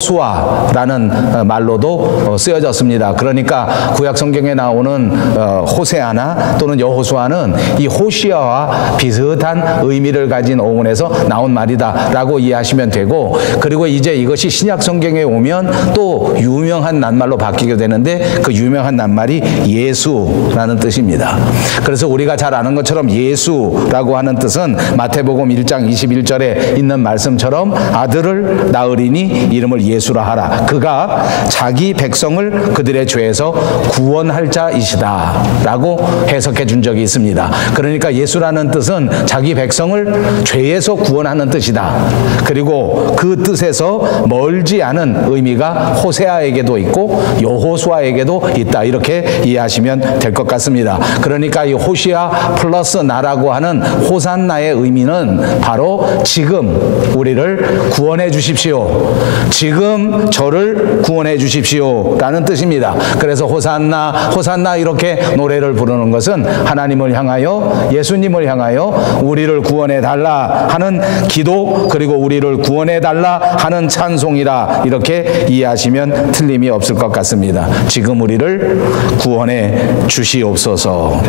호수아라는 말로도 쓰여졌습니다. 그러니까 구약 성경에 나오는 호세아나 또는 여호수아는 이 호시아와 비슷한 의미를 가진 어원에서 나온 말이다라고 이해하시면 되고, 그리고 이제 이것이 신약 성경에 오면 또 유명한 낱말로 바뀌게 되는데 그 유명한 낱말이 예수라는 뜻입니다. 그래서 우리가 잘 아는 것처럼 예수라고 하는 뜻은 마태복음 1장 21절에 있는 말씀처럼 아들을 낳으리니 이름을 예수라 하라. 그가 자기 백성을 그들의 죄에서 구원할 자이시다 라고 해석해 준 적이 있습니다. 그러니까 예수라는 뜻은 자기 백성을 죄에서 구원하는 뜻이다. 그리고 그 뜻에서 멀지 않은 의미가 호세아에게도 있고 여호수아에게도 있다, 이렇게 이해하시면 될 것 같습니다. 그러니까 이 호시아 플러스 나라고 하는 호산나의 의미는 바로 지금 우리를 구원해 주십시오, 지금 저를 구원해 주십시오 라는 뜻입니다. 그래서 호산나 호산나 이렇게 노래를 부르는 것은 하나님을 향하여, 예수님을 향하여 우리를 구원해 달라 하는 기도, 그리고 우리를 구원해 달라 하는 찬송이라 이렇게 이해하시면 틀림이 없을 것 같습니다. 지금 우리를 구원해 주시옵소서.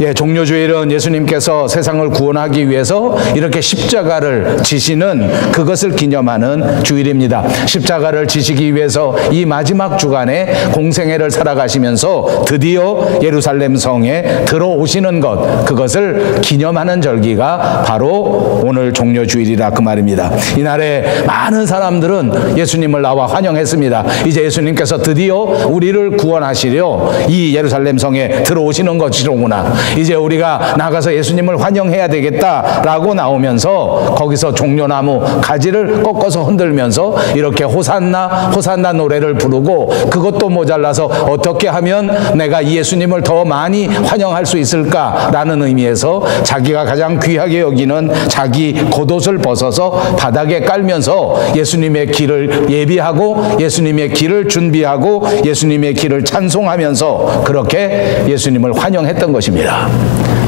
예, 종료주일은 예수님께서 세상을 구원하기 위해서 이렇게 십자가를 지시는 그것을 기념하는 주일입니다. 십자가를 지시기 위해서 이 마지막 주간에 공생애를 살아가시면서 드디어 예루살렘 성에 들어오시는 것, 그것을 기념하는 절기가 바로 오늘 종료주일이라 그 말입니다. 이날에 많은 사람들은 예수님을 나와 환영했습니다. 이제 예수님께서 드디어 우리를 구원하시려 이 예루살렘 성에 들어오시는 것이로구나, 이제 우리가 나가서 예수님을 환영해야 되겠다라고 나오면서 거기서 종려나무 가지를 꺾어서 흔들면서 이렇게 호산나 호산나 노래를 부르고, 그것도 모자라서 어떻게 하면 내가 이 예수님을 더 많이 환영할 수 있을까라는 의미에서 자기가 가장 귀하게 여기는 자기 겉옷을 벗어서 바닥에 깔면서 예수님의 길을 예비하고 예수님의 길을 준비하고 예수님의 길을 찬송하면서 그렇게 예수님을 환영했던 것입니다.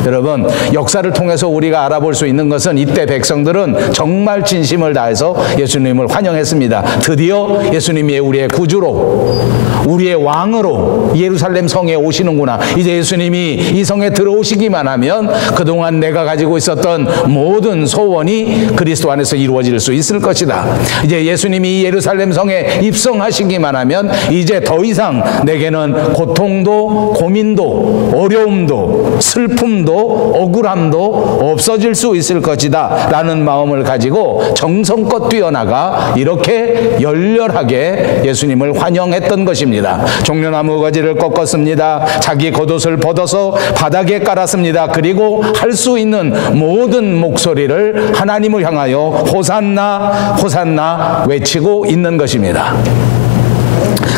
여러분, 역사를 통해서 우리가 알아볼 수 있는 것은 이때 백성들은 정말 진심을 다해서 예수님을 환영했습니다. 드디어 예수님이 우리의 구주로, 우리의 왕으로 예루살렘 성에 오시는구나. 이제 예수님이 이 성에 들어오시기만 하면 그동안 내가 가지고 있었던 모든 소원이 그리스도 안에서 이루어질 수 있을 것이다. 이제 예수님이 예루살렘 성에 입성하시기만 하면 이제 더 이상 내게는 고통도 고민도 어려움도 슬픔도 억울함도 없어질 수 있을 것이다 라는 마음을 가지고 정성껏 뛰어나가 이렇게 열렬하게 예수님을 환영했던 것입니다. 종려나무 가지를 꺾었습니다. 자기 겉옷을 벗어서 바닥에 깔았습니다. 그리고 할 수 있는 모든 목소리를 하나님을 향하여 호산나 호산나 외치고 있는 것입니다.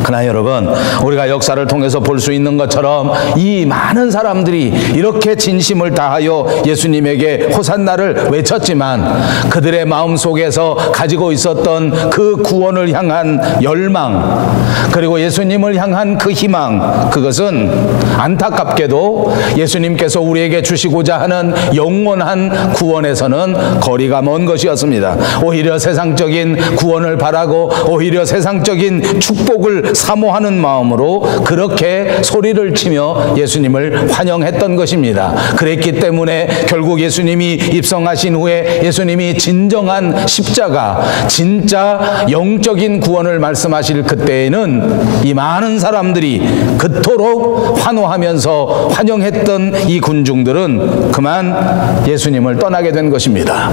그러나 여러분, 우리가 역사를 통해서 볼 수 있는 것처럼 이 많은 사람들이 이렇게 진심을 다하여 예수님에게 호산나를 외쳤지만 그들의 마음속에서 가지고 있었던 그 구원을 향한 열망, 그리고 예수님을 향한 그 희망, 그것은 안타깝게도 예수님께서 우리에게 주시고자 하는 영원한 구원에서는 거리가 먼 것이었습니다. 오히려 세상적인 구원을 바라고 오히려 세상적인 축복을 사모하는 마음으로 그렇게 소리를 치며 예수님을 환영했던 것입니다. 그랬기 때문에 결국 예수님이 입성하신 후에 예수님이 진정한 십자가, 진짜 영적인 구원을 말씀하실 그때에는 이 많은 사람들이 그토록 환호하면서 환영했던 이 군중들은 그만 예수님을 떠나게 된 것입니다.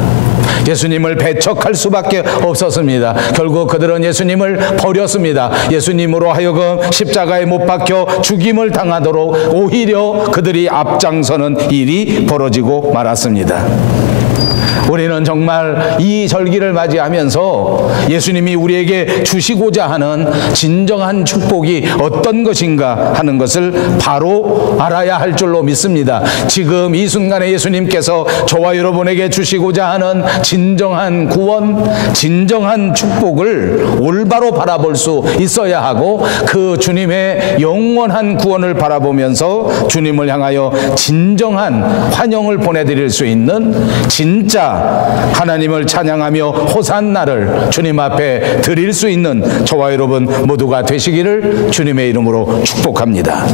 예수님을 배척할 수밖에 없었습니다. 결국 그들은 예수님을 버렸습니다. 예수님으로 하여금 십자가에 못 박혀 죽임을 당하도록 오히려 그들이 앞장서는 일이 벌어지고 말았습니다. 우리는 정말 이 절기를 맞이하면서 예수님이 우리에게 주시고자 하는 진정한 축복이 어떤 것인가 하는 것을 바로 알아야 할 줄로 믿습니다. 지금 이 순간에 예수님께서 저와 여러분에게 주시고자 하는 진정한 구원, 진정한 축복을 올바로 바라볼 수 있어야 하고, 그 주님의 영원한 구원을 바라보면서 주님을 향하여 진정한 환영을 보내드릴 수 있는 진짜 날마다 하나님을 찬양하며 호산나를 주님 앞에 드릴 수 있는 저와 여러분 모두가 되시기를 주님의 이름으로 축복합니다.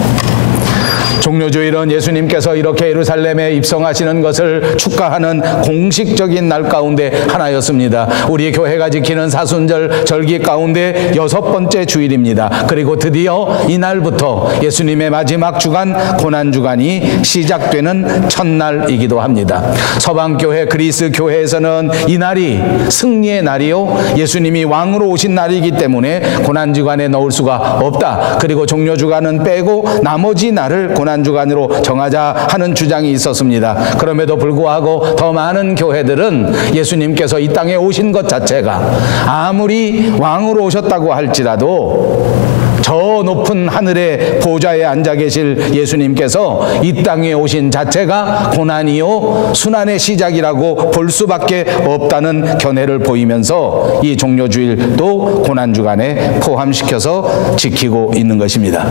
종료주일은 예수님께서 이렇게 예루살렘에 입성하시는 것을 축하하는 공식적인 날 가운데 하나였습니다. 우리 교회가 지키는 사순절 절기 가운데 6번째 주일입니다. 그리고 드디어 이날부터 예수님의 마지막 주간 고난주간이 시작되는 첫날이기도 합니다. 서방교회 그리스 교회에서는 이날이 승리의 날이요 예수님이 왕으로 오신 날이기 때문에 고난주간에 넣을 수가 없다. 그리고 종료주간은 빼고 나머지 날을 고난주간으로 정하자 하는 주장이 있었습니다. 그럼에도 불구하고 더 많은 교회들은 예수님께서 이 땅에 오신 것 자체가 아무리 왕으로 오셨다고 할지라도 저 높은 하늘의 보좌에 앉아 계실 예수님께서 이 땅에 오신 자체가 고난이요 순환의 시작이라고 볼 수밖에 없다는 견해를 보이면서 이 종료주일도 고난주간에 포함시켜서 지키고 있는 것입니다.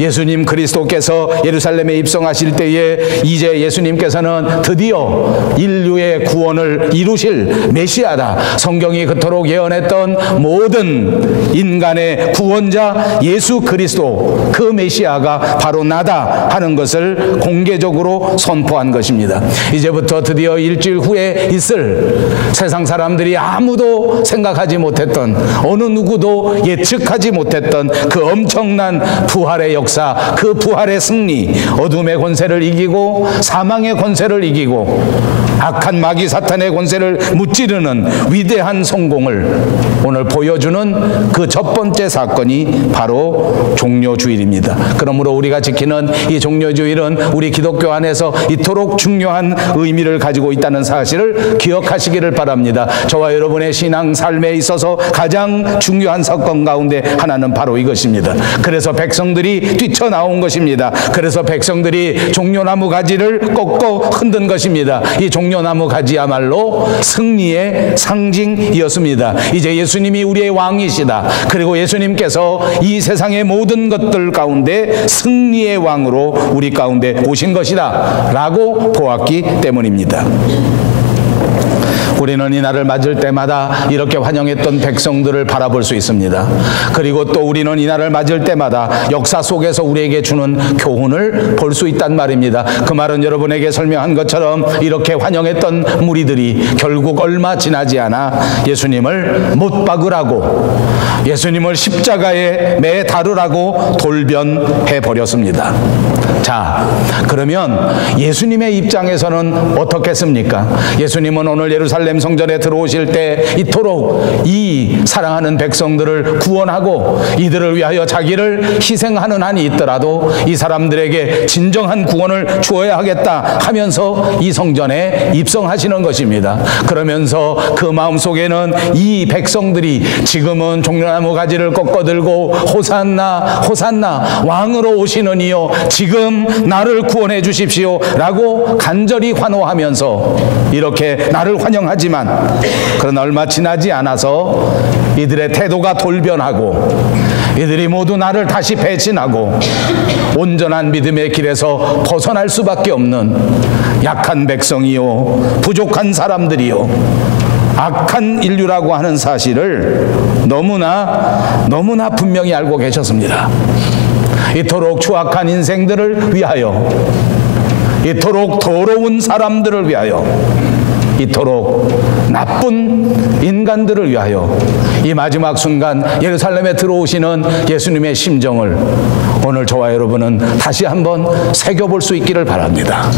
예수님 그리스도께서 예루살렘에 입성하실 때에 이제 예수님께서는 드디어 인류의 구원을 이루실 메시아다. 성경이 그토록 예언했던 모든 인간의 구원자 예수 그리스도 그 메시아가 바로 나다 하는 것을 공개적으로 선포한 것입니다. 이제부터 드디어 일주일 후에 있을 세상 사람들이 아무도 생각하지 못했던 어느 누구도 예측하지 못했던 그 엄청난 부활의 역사, 그 부활의 승리, 어둠의 권세를 이기고 사망의 권세를 이기고 악한 마귀 사탄의 권세를 무찌르는 위대한 성공을 오늘 보여주는 그 첫 번째 사건이 바로 종료주일입니다. 그러므로 우리가 지키는 이 종료주일은 우리 기독교 안에서 이토록 중요한 의미를 가지고 있다는 사실을 기억하시기를 바랍니다. 저와 여러분의 신앙 삶에 있어서 가장 중요한 사건 가운데 하나는 바로 이것입니다. 그래서 백성들이 뛰쳐나온 것입니다. 그래서 백성들이 종려나무 가지를 꺾고 흔든 것입니다. 이 종려나무 가지야말로 승리의 상징이었습니다. 이제 예수님이 우리의 왕이시다. 그리고 예수님께서 이 세상의 모든 것들 가운데 승리의 왕으로 우리 가운데 오신 것이다 라고 보았기 때문입니다. 우리는 이 날을 맞을 때마다 이렇게 환영했던 백성들을 바라볼 수 있습니다. 그리고 또 우리는 이 날을 맞을 때마다 역사 속에서 우리에게 주는 교훈을 볼 수 있단 말입니다. 그 말은 여러분에게 설명한 것처럼 이렇게 환영했던 무리들이 결국 얼마 지나지 않아 예수님을 못 박으라고, 예수님을 십자가에 매 다루라고 돌변해 버렸습니다. 자, 그러면 예수님의 입장에서는 어떻겠습니까? 예수님은 오늘 예루살렘 성전에 들어오실 때 이토록 이 사랑하는 백성들을 구원하고 이들을 위하여 자기를 희생하는 한이 있더라도 이 사람들에게 진정한 구원을 주어야 하겠다 하면서 이 성전에 입성하시는 것입니다. 그러면서 그 마음속에는 이 백성들이 지금은 종려나무 가지를 꺾어들고 호산나 호산나 왕으로 오시는 이여 지금 나를 구원해 주십시오 라고 간절히 환호하면서 이렇게 나를 환영하지만 그러나 얼마 지나지 않아서 이들의 태도가 돌변하고 이들이 모두 나를 다시 배신하고 온전한 믿음의 길에서 벗어날 수밖에 없는 약한 백성이요 부족한 사람들이요 악한 인류라고 하는 사실을 너무나 분명히 알고 계셨습니다. 이토록 추악한 인생들을 위하여, 이토록 더러운 사람들을 위하여, 이토록 나쁜 인간들을 위하여 이 마지막 순간 예루살렘에 들어오시는 예수님의 심정을 오늘 저와 여러분은 다시 한번 새겨볼 수 있기를 바랍니다.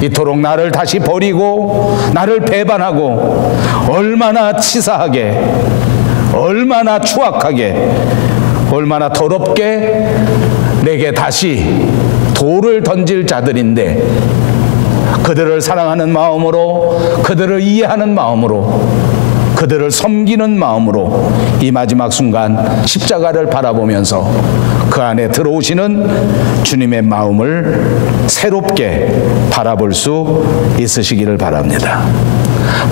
이토록 나를 다시 버리고 나를 배반하고 얼마나 치사하게, 얼마나 추악하게, 얼마나 더럽게 내게 다시 돌을 던질 자들인데 그들을 사랑하는 마음으로, 그들을 이해하는 마음으로, 그들을 섬기는 마음으로 이 마지막 순간 십자가를 바라보면서 그 안에 들어오시는 주님의 마음을 새롭게 바라볼 수 있으시기를 바랍니다.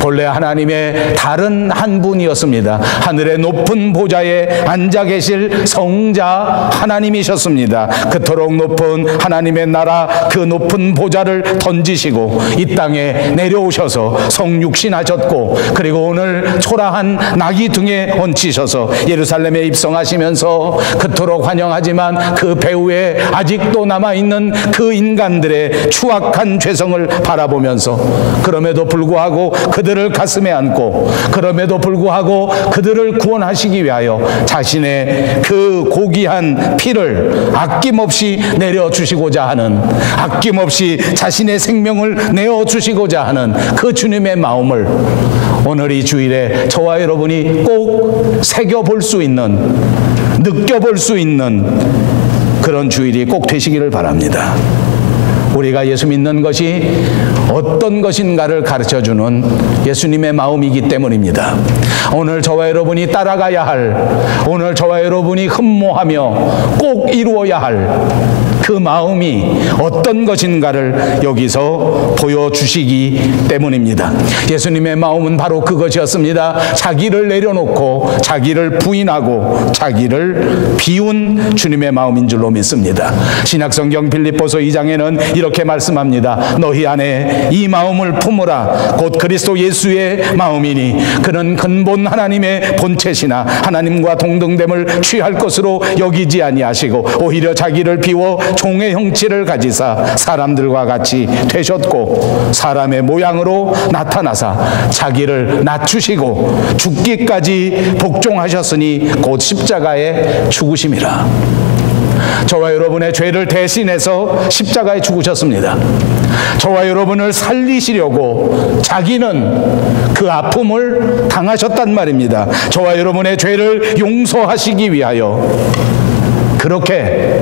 본래 하나님의 다른 한 분이었습니다. 하늘의 높은 보좌에 앉아 계실 성자 하나님이셨습니다. 그토록 높은 하나님의 나라 그 높은 보좌를 던지시고 이 땅에 내려오셔서 성육신하셨고, 그리고 오늘 초라한 나귀 등에 얹히셔서 예루살렘에 입성하시면서 그토록 환영하지만 그 배후에 아직도 남아있는 그 인간들의 추악한 죄성을 바라보면서, 그럼에도 불구하고 그들을 가슴에 안고, 그럼에도 불구하고 그들을 구원하시기 위하여 자신의 그 고귀한 피를 아낌없이 내려주시고자 하는, 아낌없이 자신의 생명을 내어주시고자 하는 그 주님의 마음을 오늘 이 주일에 저와 여러분이 꼭 새겨볼 수 있는, 느껴볼 수 있는 그런 주일이 꼭 되시기를 바랍니다. 우리가 예수 믿는 것이 어떤 것인가를 가르쳐주는 예수님의 마음이기 때문입니다. 오늘 저와 여러분이 따라가야 할, 오늘 저와 여러분이 흠모하며 꼭 이루어야 할 그 마음이 어떤 것인가를 여기서 보여주시기 때문입니다. 예수님의 마음은 바로 그것이었습니다. 자기를 내려놓고 자기를 부인하고 자기를 비운 주님의 마음인 줄로 믿습니다. 신약성경 빌립보서 2장에는 이렇게 말씀합니다. 너희 안에 이 마음을 품으라. 곧 그리스도 예수의 마음이니 그는 근본 하나님의 본체시나 하나님과 동등됨을 취할 것으로 여기지 아니하시고 오히려 자기를 비워 종의 형체를 가지사 사람들과 같이 되셨고 사람의 모양으로 나타나사 자기를 낮추시고 죽기까지 복종하셨으니 곧 십자가에 죽으심이라. 저와 여러분의 죄를 대신해서 십자가에 죽으셨습니다. 저와 여러분을 살리시려고 자기는 그 아픔을 당하셨단 말입니다. 저와 여러분의 죄를 용서하시기 위하여 그렇게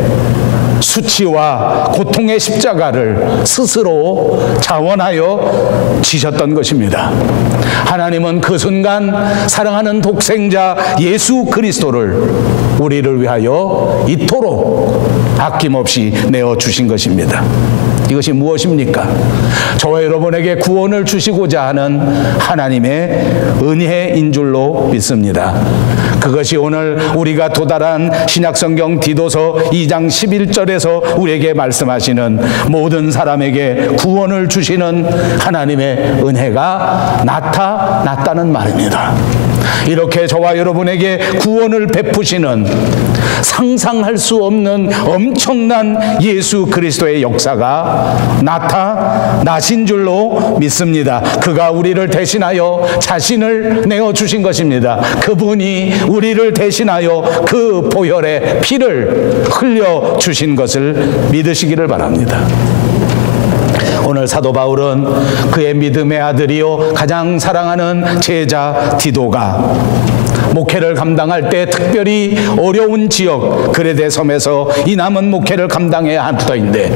수치와 고통의 십자가를 스스로 자원하여 지셨던 것입니다. 하나님은 그 순간 사랑하는 독생자 예수 그리스도를 우리를 위하여 이토록 아낌없이 내어주신 것입니다. 이것이 무엇입니까? 저와 여러분에게 구원을 주시고자 하는 하나님의 은혜인 줄로 믿습니다. 그것이 오늘 우리가 도달한 신약성경 디도서 2장 11절에서 우리에게 말씀하시는 모든 사람에게 구원을 주시는 하나님의 은혜가 나타났다는 말입니다. 이렇게 저와 여러분에게 구원을 베푸시는 상상할 수 없는 엄청난 예수 그리스도의 역사가 나타나신 줄로 믿습니다. 그가 우리를 대신하여 자신을 내어주신 것입니다. 그분이 우리를 대신하여 그 보혈의 피를 흘려주신 것을 믿으시기를 바랍니다. 오늘 사도 바울은 그의 믿음의 아들이요 가장 사랑하는 제자 디도가 목회를 감당할 때 특별히 어려운 지역 그레데 섬에서 이 남은 목회를 감당해야 할 터인데,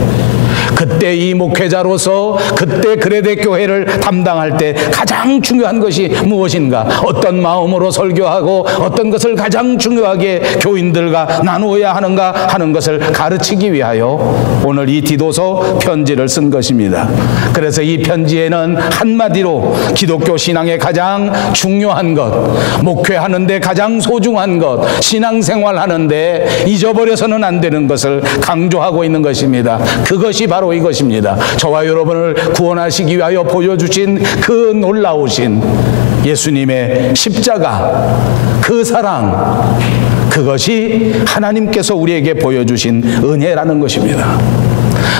그때 이 목회자로서 그때 그레데 교회를 담당할 때 가장 중요한 것이 무엇인가, 어떤 마음으로 설교하고 어떤 것을 가장 중요하게 교인들과 나누어야 하는가 하는 것을 가르치기 위하여 오늘 이 디도서 편지를 쓴 것입니다. 그래서 이 편지에는 한마디로 기독교 신앙의 가장 중요한 것, 목회하는데 가장 소중한 것, 신앙생활 하는데 잊어버려서는 안 되는 것을 강조하고 있는 것입니다. 그것이 바로 이것입니다. 저와 여러분을 구원하시기 위하여 보여주신 그 놀라우신 예수님의 십자가, 그 사랑, 그것이 하나님께서 우리에게 보여주신 은혜라는 것입니다.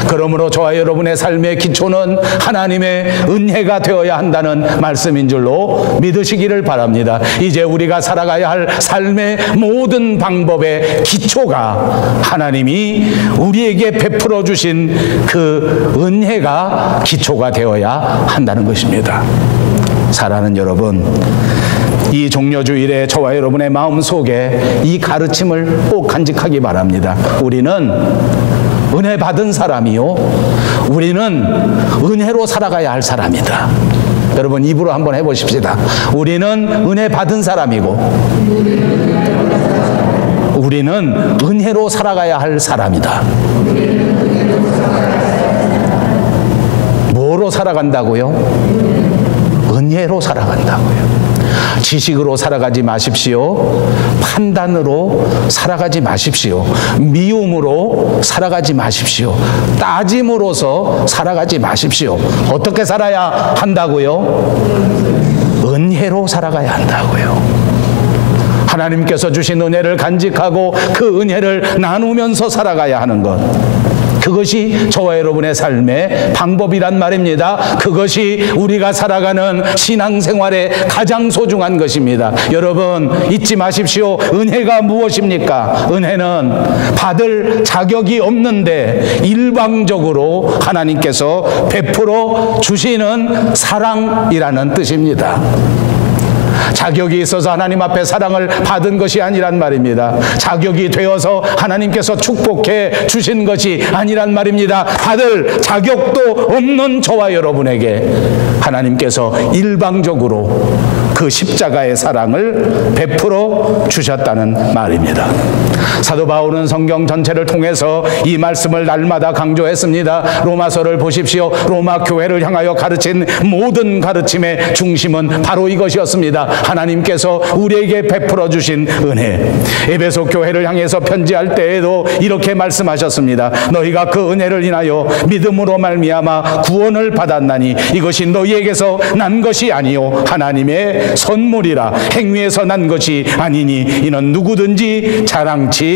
그러므로 저와 여러분의 삶의 기초는 하나님의 은혜가 되어야 한다는 말씀인 줄로 믿으시기를 바랍니다. 이제 우리가 살아가야 할 삶의 모든 방법의 기초가 하나님이 우리에게 베풀어 주신 그 은혜가 기초가 되어야 한다는 것입니다. 사랑하는 여러분, 이 종려주일에 저와 여러분의 마음속에 이 가르침을 꼭 간직하기 바랍니다. 우리는 은혜 받은 사람이요, 우리는 은혜로 살아가야 할 사람이다. 여러분 입으로 한번 해보십시다. 우리는 은혜 받은 사람이고 우리는 은혜로 살아가야 할 사람이다. 뭐로 살아간다고요? 은혜로 살아간다고요. 지식으로 살아가지 마십시오. 판단으로 살아가지 마십시오. 미움으로 살아가지 마십시오. 따짐으로서 살아가지 마십시오. 어떻게 살아야 한다고요? 은혜로 살아가야 한다고요. 하나님께서 주신 은혜를 간직하고 그 은혜를 나누면서 살아가야 하는 것, 그것이 저와 여러분의 삶의 방법이란 말입니다. 그것이 우리가 살아가는 신앙생활의 가장 소중한 것입니다. 여러분 잊지 마십시오. 은혜가 무엇입니까? 은혜는 받을 자격이 없는데 일방적으로 하나님께서 베풀어 주시는 사랑이라는 뜻입니다. 자격이 있어서 하나님 앞에 사랑을 받은 것이 아니란 말입니다. 자격이 되어서 하나님께서 축복해 주신 것이 아니란 말입니다. 받을 자격도 없는 저와 여러분에게 하나님께서 일방적으로 그 십자가의 사랑을 베풀어 주셨다는 말입니다. 사도 바울은 성경 전체를 통해서 이 말씀을 날마다 강조했습니다. 로마서를 보십시오. 로마 교회를 향하여 가르친 모든 가르침의 중심은 바로 이것이었습니다. 하나님께서 우리에게 베풀어 주신 은혜. 에베소 교회를 향해서 편지할 때에도 이렇게 말씀하셨습니다. 너희가 그 은혜를 인하여 믿음으로 말미암아 구원을 받았나니 이것이 너희에게서 난 것이 아니요 하나님의 선물이라. 행위에서 난 것이 아니니 이는 누구든지 자랑치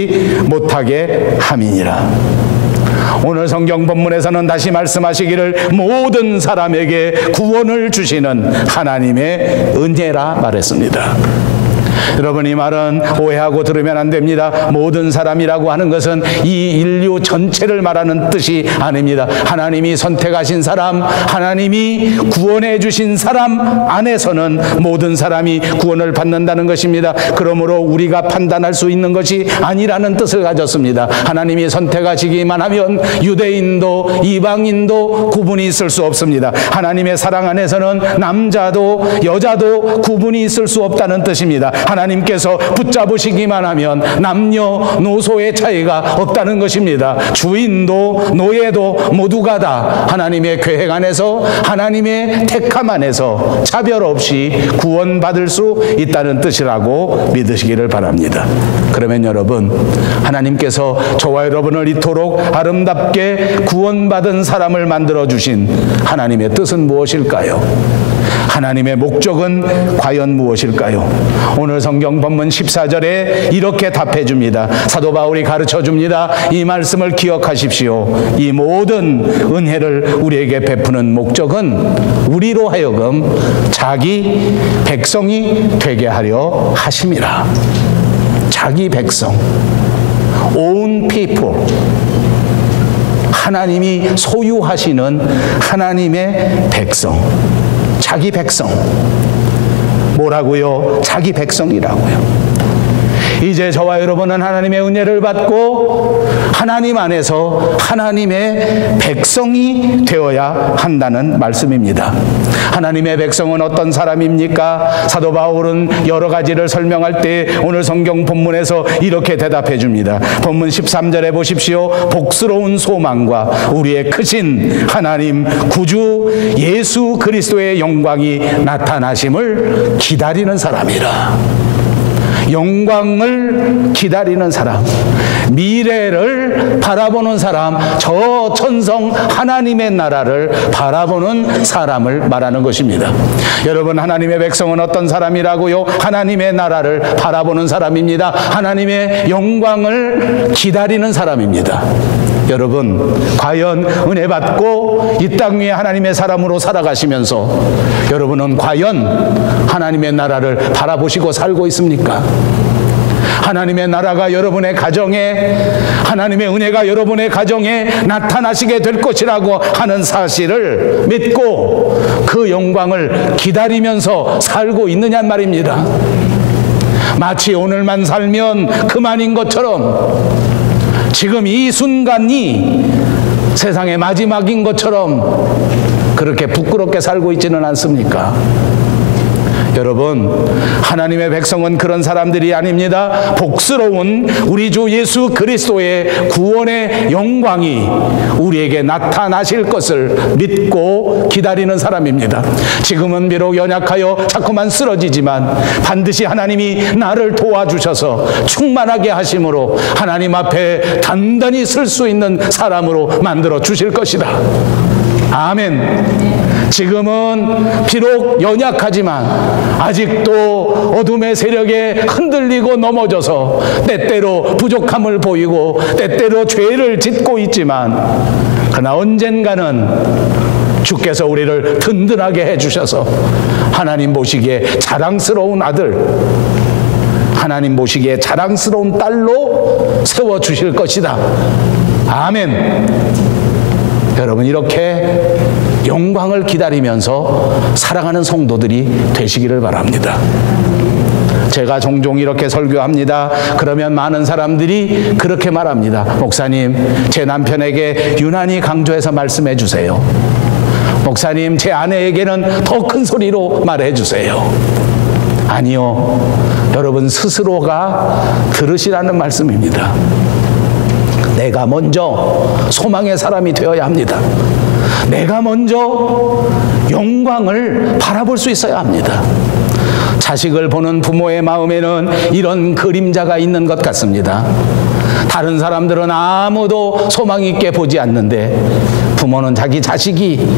못하게 함이니라. 오늘 성경 본문에서는 다시 말씀하시기를 모든 사람에게 구원을 주시는 하나님의 은혜라 말했습니다. 여러분, 이 말은 오해하고 들으면 안 됩니다. 모든 사람이라고 하는 것은 이 인류 전체를 말하는 뜻이 아닙니다. 하나님이 선택하신 사람, 하나님이 구원해 주신 사람 안에서는 모든 사람이 구원을 받는다는 것입니다. 그러므로 우리가 판단할 수 있는 것이 아니라는 뜻을 가졌습니다. 하나님이 선택하시기만 하면 유대인도 이방인도 구분이 있을 수 없습니다. 하나님의 사랑 안에서는 남자도 여자도 구분이 있을 수 없다는 뜻입니다. 하나님께서 붙잡으시기만 하면 남녀노소의 차이가 없다는 것입니다. 주인도 노예도 모두가 다 하나님의 계획 안에서, 하나님의 택함 안에서 차별 없이 구원받을 수 있다는 뜻이라고 믿으시기를 바랍니다. 그러면 여러분, 하나님께서 저와 여러분을 이토록 아름답게 구원받은 사람을 만들어주신 하나님의 뜻은 무엇일까요? 하나님의 목적은 과연 무엇일까요? 오늘 성경 본문 14절에 이렇게 답해 줍니다. 사도 바울이 가르쳐 줍니다. 이 말씀을 기억하십시오. 이 모든 은혜를 우리에게 베푸는 목적은 우리로 하여금 자기 백성이 되게 하려 하심이라. 자기 백성, own people, 하나님이 소유하시는 하나님의 백성, 자기 백성. 뭐라고요? 자기 백성이라고요. 이제 저와 여러분은 하나님의 은혜를 받고 하나님 안에서 하나님의 백성이 되어야 한다는 말씀입니다. 하나님의 백성은 어떤 사람입니까? 사도 바울은 여러 가지를 설명할 때 오늘 성경 본문에서 이렇게 대답해 줍니다. 본문 13절에 보십시오. 복스러운 소망과 우리의 크신 하나님 구주 예수 그리스도의 영광이 나타나심을 기다리는 사람이라. 영광을 기다리는 사람, 미래를 바라보는 사람, 저 천성 하나님의 나라를 바라보는 사람을 말하는 것입니다. 여러분, 하나님의 백성은 어떤 사람이라고요? 하나님의 나라를 바라보는 사람입니다. 하나님의 영광을 기다리는 사람입니다. 여러분, 과연 은혜 받고 이 땅 위에 하나님의 사람으로 살아가시면서 여러분은 과연 하나님의 나라를 바라보시고 살고 있습니까? 하나님의 나라가 여러분의 가정에, 하나님의 은혜가 여러분의 가정에 나타나시게 될 것이라고 하는 사실을 믿고 그 영광을 기다리면서 살고 있느냐 말입니다. 마치 오늘만 살면 그만인 것처럼, 지금 이 순간이 세상의 마지막인 것처럼 그렇게 부끄럽게 살고 있지는 않습니까? 여러분, 하나님의 백성은 그런 사람들이 아닙니다. 복스러운 우리 주 예수 그리스도의 구원의 영광이 우리에게 나타나실 것을 믿고 기다리는 사람입니다. 지금은 비록 연약하여 자꾸만 쓰러지지만 반드시 하나님이 나를 도와주셔서 충만하게 하심으로 하나님 앞에 단단히 설 수 있는 사람으로 만들어 주실 것이다. 아멘. 지금은 비록 연약하지만 아직도 어둠의 세력에 흔들리고 넘어져서 때때로 부족함을 보이고 때때로 죄를 짓고 있지만, 그러나 언젠가는 주께서 우리를 든든하게 해주셔서 하나님 보시기에 자랑스러운 아들, 하나님 보시기에 자랑스러운 딸로 세워주실 것이다. 아멘. 여러분, 이렇게 영광을 기다리면서 살아가는 성도들이 되시기를 바랍니다. 제가 종종 이렇게 설교합니다. 그러면 많은 사람들이 그렇게 말합니다. 목사님, 제 남편에게 유난히 강조해서 말씀해 주세요. 목사님, 제 아내에게는 더 큰 소리로 말해 주세요. 아니요, 여러분 스스로가 들으시라는 말씀입니다. 내가 먼저 소망의 사람이 되어야 합니다. 내가 먼저 영광을 바라볼 수 있어야 합니다. 자식을 보는 부모의 마음에는 이런 그림자가 있는 것 같습니다. 다른 사람들은 아무도 소망 있게 보지 않는데 부모는 자기 자식이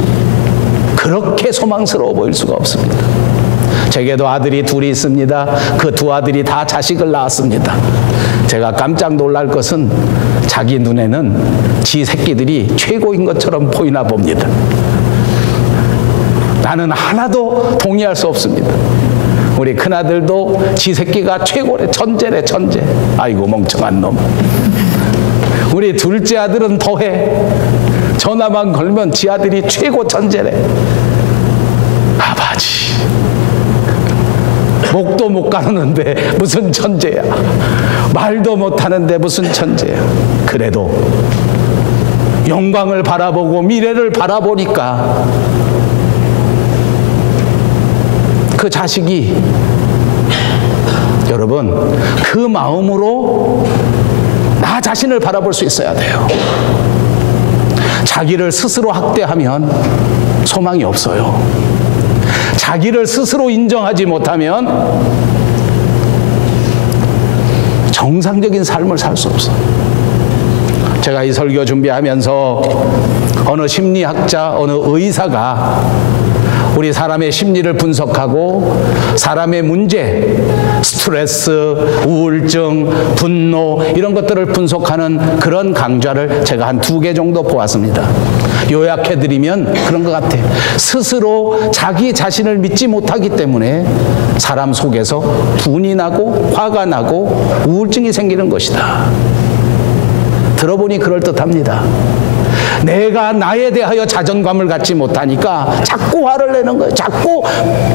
그렇게 소망스러워 보일 수가 없습니다. 제게도 아들이 둘이 있습니다. 그 두 아들이 다 자식을 낳았습니다. 제가 깜짝 놀랄 것은 자기 눈에는 지 새끼들이 최고인 것처럼 보이나 봅니다. 나는 하나도 동의할 수 없습니다. 우리 큰아들도 지 새끼가 최고래, 천재래, 천재. 아이고 멍청한 놈. 우리 둘째 아들은 더해. 전화만 걸면 지 아들이 최고 천재래. 아버지, 목도 못 가누는데 무슨 천재야. 말도 못하는데 무슨 천재야. 그래도 영광을 바라보고 미래를 바라보니까 그 자식이, 여러분, 그 마음으로 나 자신을 바라볼 수 있어야 돼요. 자기를 스스로 학대하면 소망이 없어요. 자기를 스스로 인정하지 못하면 정상적인 삶을 살 수 없어요. 제가 이 설교 준비하면서 어느 심리학자, 어느 의사가 우리 사람의 심리를 분석하고 사람의 문제, 스트레스, 우울증, 분노 이런 것들을 분석하는 그런 강좌를 제가 한 2개 정도 보았습니다. 요약해드리면 그런 것 같아요. 스스로 자기 자신을 믿지 못하기 때문에 사람 속에서 분이 나고 화가 나고 우울증이 생기는 것이다. 들어보니 그럴듯합니다. 내가 나에 대하여 자존감을 갖지 못하니까 자꾸 화를 내는 거예요. 자꾸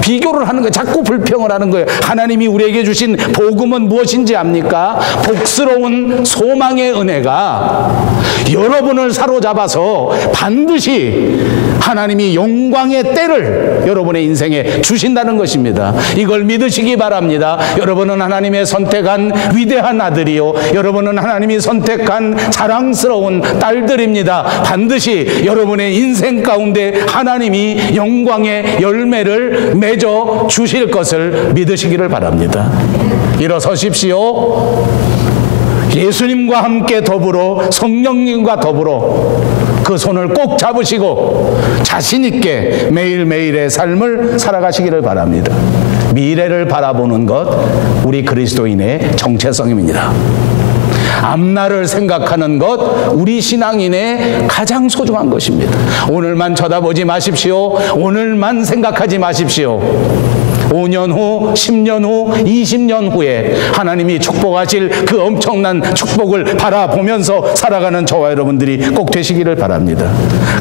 비교를 하는 거예요. 자꾸 불평을 하는 거예요. 하나님이 우리에게 주신 복음은 무엇인지 압니까? 복스러운 소망의 은혜가 여러분을 사로잡아서 반드시 하나님이 영광의 때를 여러분의 인생에 주신다는 것입니다. 이걸 믿으시기 바랍니다. 여러분은 하나님의 선택한 위대한 아들이요, 여러분은 하나님이 선택한 자랑스러운 딸들입니다. 반드시 여러분의 인생 가운데 하나님이 영광의 열매를 맺어 주실 것을 믿으시기를 바랍니다. 일어서십시오. 예수님과 함께 더불어 성령님과 더불어 그 손을 꼭 잡으시고 자신 있게 매일매일의 삶을 살아가시기를 바랍니다. 미래를 바라보는 것, 우리 그리스도인의 정체성입니다. 앞날을 생각하는 것, 우리 신앙인의 가장 소중한 것입니다. 오늘만 쳐다보지 마십시오. 오늘만 생각하지 마십시오. 5년 후, 10년 후, 20년 후에 하나님이 축복하실 그 엄청난 축복을 바라보면서 살아가는 저와 여러분들이 꼭 되시기를 바랍니다.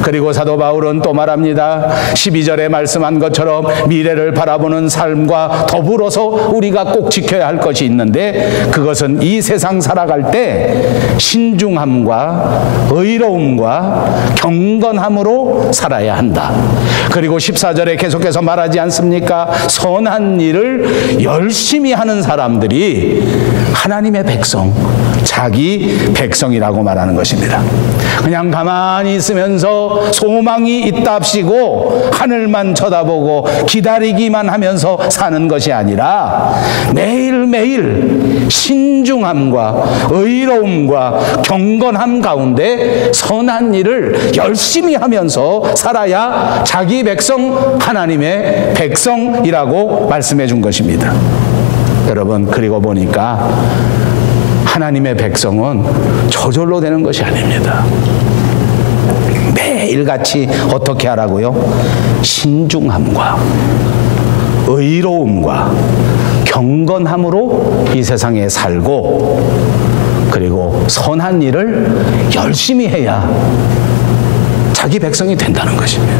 그리고 사도 바울은 또 말합니다. 12절에 말씀한 것처럼 미래를 바라보는 삶과 더불어서 우리가 꼭 지켜야 할 것이 있는데, 그것은 이 세상 살아갈 때 신중함과 의로움과 경건함으로 살아야 한다. 그리고 14절에 계속해서 말하지 않습니까? 선한 선한 일을 열심히 하는 사람들이 하나님의 백성, 자기 백성이라고 말하는 것입니다. 그냥 가만히 있으면서 소망이 있답시고 하늘만 쳐다보고 기다리기만 하면서 사는 것이 아니라 매일매일 신중함과 의로움과 경건함 가운데 선한 일을 열심히 하면서 살아야 자기 백성, 하나님의 백성이라고 말씀해 준 것입니다. 여러분, 그리고 보니까 하나님의 백성은 저절로 되는 것이 아닙니다. 매일같이 어떻게 하라고요? 신중함과 의로움과 경건함으로 이 세상에 살고, 그리고 선한 일을 열심히 해야 자기 백성이 된다는 것입니다.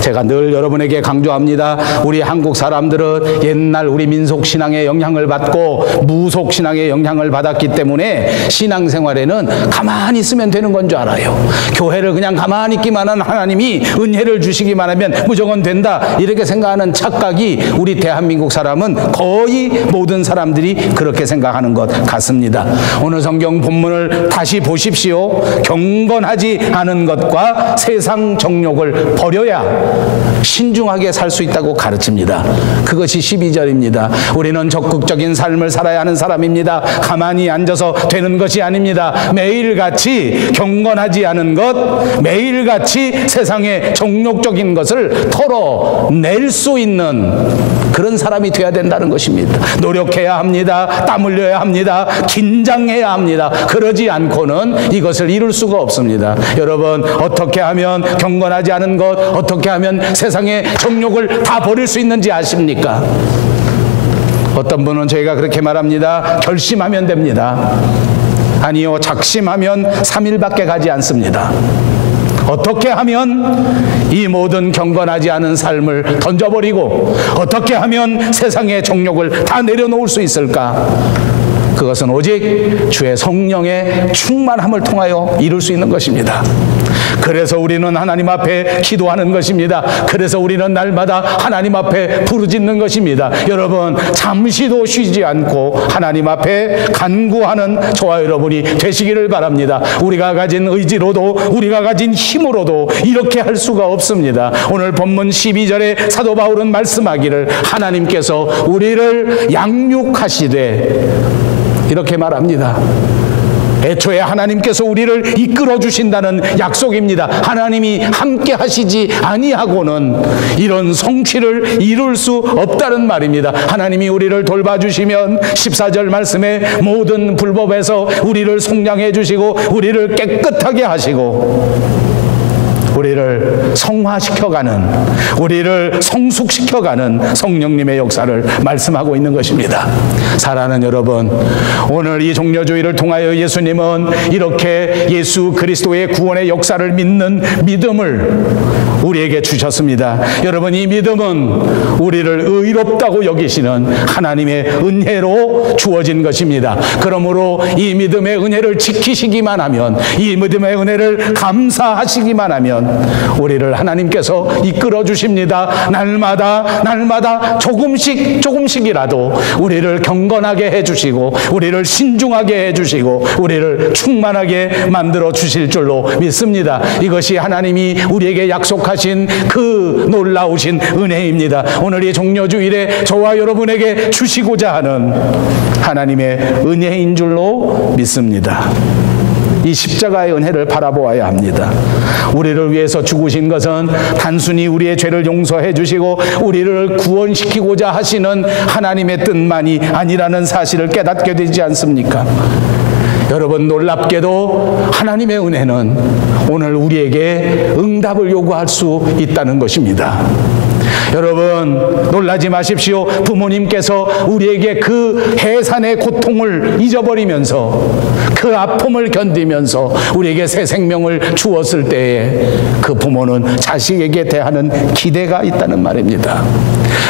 제가 늘 여러분에게 강조합니다. 우리 한국 사람들은 옛날 우리 민속신앙의 영향을 받고 무속신앙의 영향을 받았기 때문에 신앙생활에는 가만히 있으면 되는 건 줄 알아요. 교회를 그냥 가만히 있기만 한 하나님이 은혜를 주시기만 하면 무조건 된다, 이렇게 생각하는 착각이 우리 대한민국 사람은 거의 모든 사람들이 그렇게 생각하는 것 같습니다. 오늘 성경 본문을 다시 보십시오. 경건하지 않은 것과 세상 정욕을 버려야 신중하게 살 수 있다고 가르칩니다. 그것이 12절입니다. 우리는 적극적인 삶을 살아야 하는 사람입니다. 가만히 앉아서 되는 것이 아닙니다. 매일같이 경건하지 않은 것, 매일같이 세상의 정욕적인 것을 털어낼 수 있는 그런 사람이 되어야 된다는 것입니다. 노력해야 합니다. 땀 흘려야 합니다. 긴장해야 합니다. 그러지 않고는 이것을 이룰 수가 없습니다. 여러분, 어떻게 하면 경건하지 않은 것, 어떻게 하면 세상의 정욕을 다 버릴 수 있는지 아십니까? 어떤 분은 저희가 그렇게 말합니다. 결심하면 됩니다. 아니요, 작심하면 3일밖에 가지 않습니다. 어떻게 하면 이 모든 경건하지 않은 삶을 던져버리고 어떻게 하면 세상의 정욕을 다 내려놓을 수 있을까? 그것은 오직 주의 성령의 충만함을 통하여 이룰 수 있는 것입니다. 그래서 우리는 하나님 앞에 기도하는 것입니다. 그래서 우리는 날마다 하나님 앞에 부르짖는 것입니다. 여러분, 잠시도 쉬지 않고 하나님 앞에 간구하는 저와 여러분이 되시기를 바랍니다. 우리가 가진 의지로도, 우리가 가진 힘으로도 이렇게 할 수가 없습니다. 오늘 본문 12절에 사도 바울은 말씀하기를 하나님께서 우리를 양육하시되, 이렇게 말합니다. 애초에 하나님께서 우리를 이끌어 주신다는 약속입니다. 하나님이 함께 하시지 아니하고는 이런 성취를 이룰 수 없다는 말입니다. 하나님이 우리를 돌봐주시면 14절 말씀에 모든 불법에서 우리를 속량해 주시고 우리를 깨끗하게 하시고 우리를 성화시켜가는, 우리를 성숙시켜가는 성령님의 역사를 말씀하고 있는 것입니다. 사랑하는 여러분, 오늘 이 종려주의를 통하여 예수님은 이렇게 예수 그리스도의 구원의 역사를 믿는 믿음을 우리에게 주셨습니다. 여러분, 이 믿음은 우리를 의롭다고 여기시는 하나님의 은혜로 주어진 것입니다. 그러므로 이 믿음의 은혜를 지키시기만 하면, 이 믿음의 은혜를 감사하시기만 하면 우리를 하나님께서 이끌어 주십니다. 날마다 조금씩이라도 우리를 경건하게 해주시고 우리를 신중하게 해주시고 우리를 충만하게 만들어 주실 줄로 믿습니다. 이것이 하나님이 우리에게 약속하신 그 놀라우신 은혜입니다. 오늘 이 종려주일에 저와 여러분에게 주시고자 하는 하나님의 은혜인 줄로 믿습니다. 이 십자가의 은혜를 바라보아야 합니다. 우리를 위해서 죽으신 것은 단순히 우리의 죄를 용서해 주시고 우리를 구원시키고자 하시는 하나님의 뜻만이 아니라는 사실을 깨닫게 되지 않습니까? 여러분, 놀랍게도 하나님의 은혜는 오늘 우리에게 응답을 요구할 수 있다는 것입니다. 여러분, 놀라지 마십시오. 부모님께서 우리에게 그 해산의 고통을 잊어버리면서 그 아픔을 견디면서 우리에게 새 생명을 주었을 때에 그 부모는 자식에게 대하는 기대가 있다는 말입니다.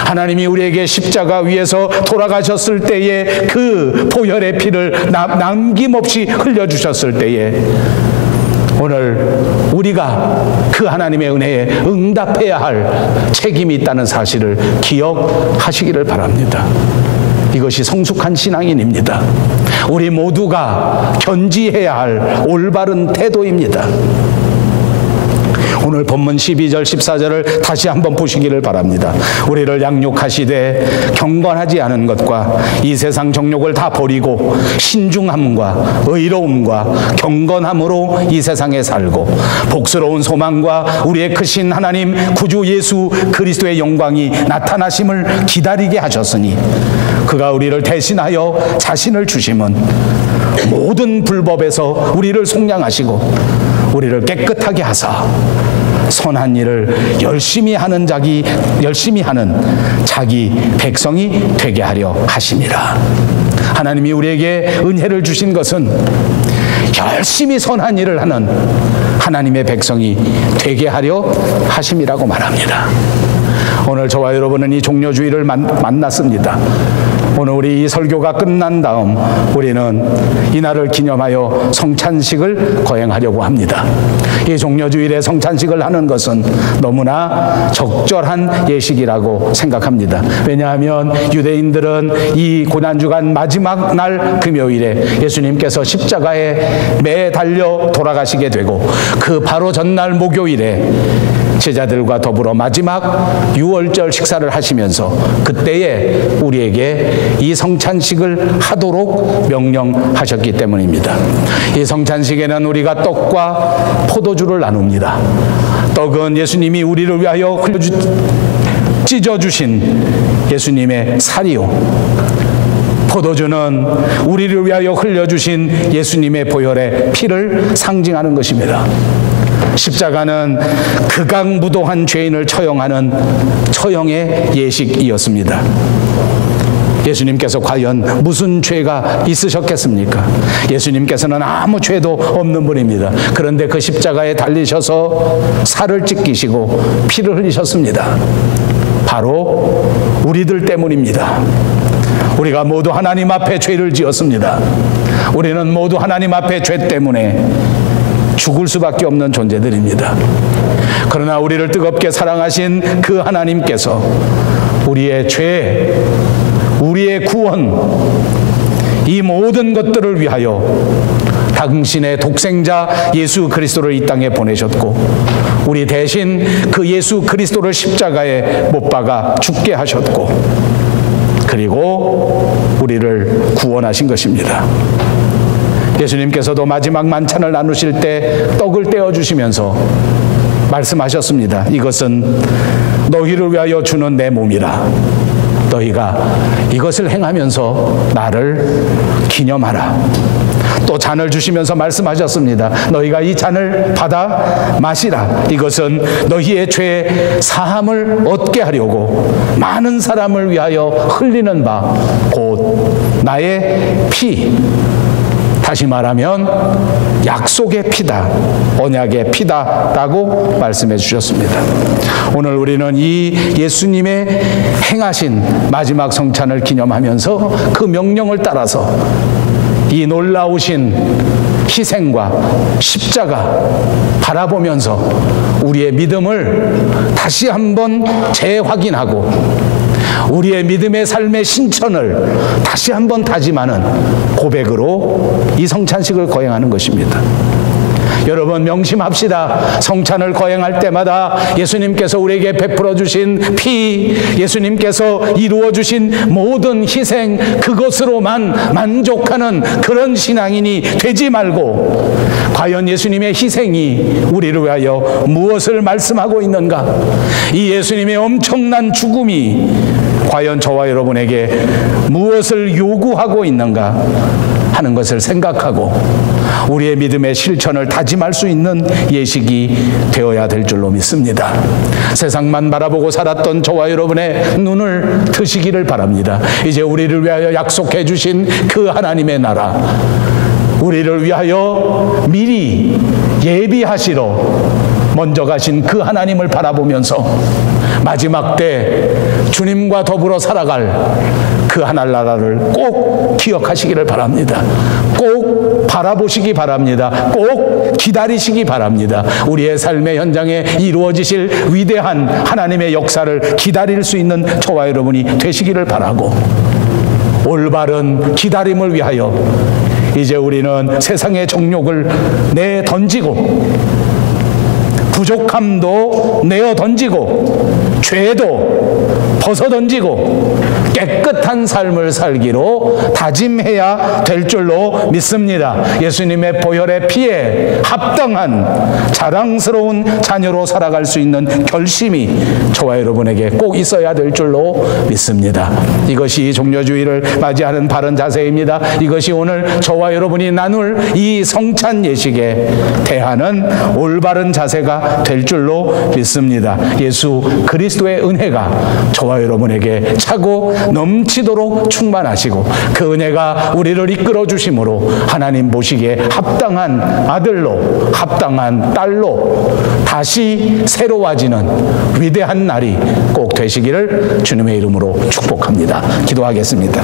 하나님이 우리에게 십자가 위에서 돌아가셨을 때에 그 보혈의 피를 남김없이 흘려주셨을 때에 오늘 우리가 그 하나님의 은혜에 응답해야 할 책임이 있다는 사실을 기억하시기를 바랍니다. 이것이 성숙한 신앙인입니다. 우리 모두가 견지해야 할 올바른 태도입니다. 오늘 본문 12절 14절을 다시 한번 보시기를 바랍니다. 우리를 양육하시되 경건하지 않은 것과 이 세상 정욕을 다 버리고 신중함과 의로움과 경건함으로 이 세상에 살고 복스러운 소망과 우리의 크신 하나님 구주 예수 그리스도의 영광이 나타나심을 기다리게 하셨으니 그가 우리를 대신하여 자신을 주심은 모든 불법에서 우리를 속량하시고 우리를 깨끗하게 하사 선한 일을 열심히 하는 자기 백성이 되게 하려 하심이라. 하나님이 우리에게 은혜를 주신 것은 열심히 선한 일을 하는 하나님의 백성이 되게 하려 하심이라고 말합니다. 오늘 저와 여러분은 이 종려주일을 만났습니다. 오늘 우리 이 설교가 끝난 다음 우리는 이날을 기념하여 성찬식을 거행하려고 합니다. 이 종려주일에 성찬식을 하는 것은 너무나 적절한 예식이라고 생각합니다. 왜냐하면 유대인들은 이 고난주간 마지막 날 금요일에 예수님께서 십자가에 매달려 돌아가시게 되고 그 바로 전날 목요일에 제자들과 더불어 마지막 유월절 식사를 하시면서 그때에 우리에게 이 성찬식을 하도록 명령하셨기 때문입니다. 이 성찬식에는 우리가 떡과 포도주를 나눕니다. 떡은 예수님이 우리를 위하여 찢어주신 예수님의 살이요, 포도주는 우리를 위하여 흘려주신 예수님의 보혈의 피를 상징하는 것입니다. 십자가는 극악무도한 죄인을 처형하는 처형의 예식이었습니다. 예수님께서 과연 무슨 죄가 있으셨겠습니까? 예수님께서는 아무 죄도 없는 분입니다. 그런데 그 십자가에 달리셔서 살을 찢기시고 피를 흘리셨습니다. 바로 우리들 때문입니다. 우리가 모두 하나님 앞에 죄를 지었습니다. 우리는 모두 하나님 앞에 죄 때문에 죽을 수밖에 없는 존재들입니다. 그러나 우리를 뜨겁게 사랑하신 그 하나님께서 우리의 죄, 우리의 구원, 이 모든 것들을 위하여 당신의 독생자 예수 그리스도를 이 땅에 보내셨고 우리 대신 그 예수 그리스도를 십자가에 못 박아 죽게 하셨고 그리고 우리를 구원하신 것입니다. 예수님께서도 마지막 만찬을 나누실 때 떡을 떼어주시면서 말씀하셨습니다. 이것은 너희를 위하여 주는 내 몸이라. 너희가 이것을 행하면서 나를 기념하라. 또 잔을 주시면서 말씀하셨습니다. 너희가 이 잔을 받아 마시라. 이것은 너희의 죄 사함을 얻게 하려고 많은 사람을 위하여 흘리는 바 곧 나의 피, 다시 말하면 약속의 피다, 언약의 피다라고 말씀해 주셨습니다. 오늘 우리는 이 예수님의 행하신 마지막 성찬을 기념하면서 그 명령을 따라서 이 놀라우신 희생과 십자가 바라보면서 우리의 믿음을 다시 한번 재확인하고 우리의 믿음의 삶의 신천을 다시 한번 다짐하는 고백으로 이 성찬식을 거행하는 것입니다. 여러분 명심합시다. 성찬을 거행할 때마다 예수님께서 우리에게 베풀어 주신 피, 예수님께서 이루어 주신 모든 희생, 그것으로만 만족하는 그런 신앙인이 되지 말고 과연 예수님의 희생이 우리를 위하여 무엇을 말씀하고 있는가? 이 예수님의 엄청난 죽음이 과연 저와 여러분에게 무엇을 요구하고 있는가 하는 것을 생각하고 우리의 믿음의 실천을 다짐할 수 있는 예식이 되어야 될 줄로 믿습니다. 세상만 바라보고 살았던 저와 여러분의 눈을 트시기를 바랍니다. 이제 우리를 위하여 약속해 주신 그 하나님의 나라, 우리를 위하여 미리 예비하시러 먼저 가신 그 하나님을 바라보면서 마지막 때 주님과 더불어 살아갈 그 하늘나라를 꼭 기억하시기를 바랍니다. 꼭 바라보시기 바랍니다. 꼭 기다리시기 바랍니다. 우리의 삶의 현장에 이루어지실 위대한 하나님의 역사를 기다릴 수 있는 저와 여러분이 되시기를 바라고, 올바른 기다림을 위하여 이제 우리는 세상의 정욕을 내던지고, 부족함도 내어 던지고, 죄도 벗어 던지고 깨끗한 삶을 살기로 다짐해야 될 줄로 믿습니다. 예수님의 보혈의 피에 합당한 자랑스러운 자녀로 살아갈 수 있는 결심이 저와 여러분에게 꼭 있어야 될 줄로 믿습니다. 이것이 종려주의를 맞이하는 바른 자세입니다. 이것이 오늘 저와 여러분이 나눌 이 성찬 예식에 대하는 올바른 자세가 될 줄로 믿습니다. 예수 그리스도의 은혜가 저와 여러분에게 차고 넘치도록 충만하시고, 그 은혜가 우리를 이끌어 주심으로 하나님 보시기에 합당한 아들로, 합당한 딸로 다시 새로워지는 위대한 날이 꼭 되시기를 주님의 이름으로 축복합니다. 기도하겠습니다.